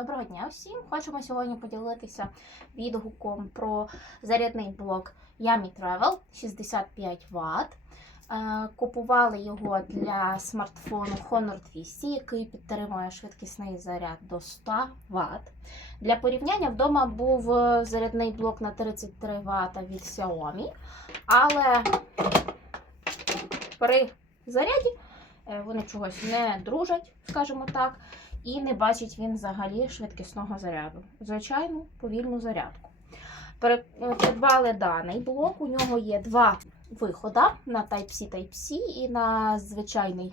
Доброго дня всім! Хочемо сьогодні поділитися відгуком про зарядний блок Yummy Travel 65 Вт. Е, Купували його для смартфону Honor 200, який підтримує швидкісний заряд до 100 Вт. Для порівняння вдома був е, зарядний блок на 33 Вт від Xiaomi, але при заряді вони чогось не дружать, скажімо так і не бачить він взагалі швидкісного заряду. Звичайну повільну зарядку. Е, Придбали даний блок. У нього є два виходи на Type-C Type-C і на звичайний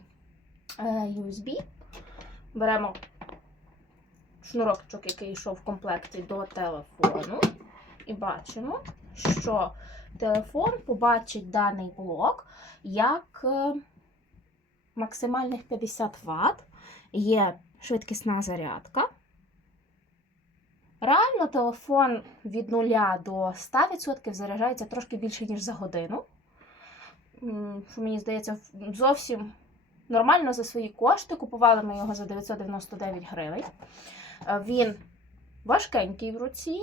е, USB. Беремо шнурочок, який йшов в комплекті до телефону, і бачимо, що телефон побачить даний блок як е, максимальних 50 Вт. Є швидкісна зарядка. Реально телефон від 0 до 100% заряджається трошки більше, ніж за годину. Що мені здається, зовсім нормально за свої кошти. Купували ми його за 999 гривень. Е, Він важкенький в руці,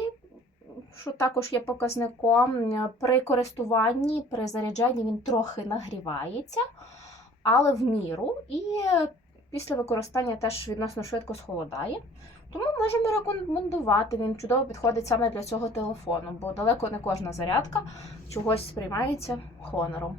що також є показником. Е, При користуванні, при заряджанні він трохи нагрівається, але в міру. І після використання теж відносно швидко схолодає. Тому можемо рекомендувати. Він чудово підходить саме для цього телефону, бо далеко не кожна зарядка чогось сприймається хонором.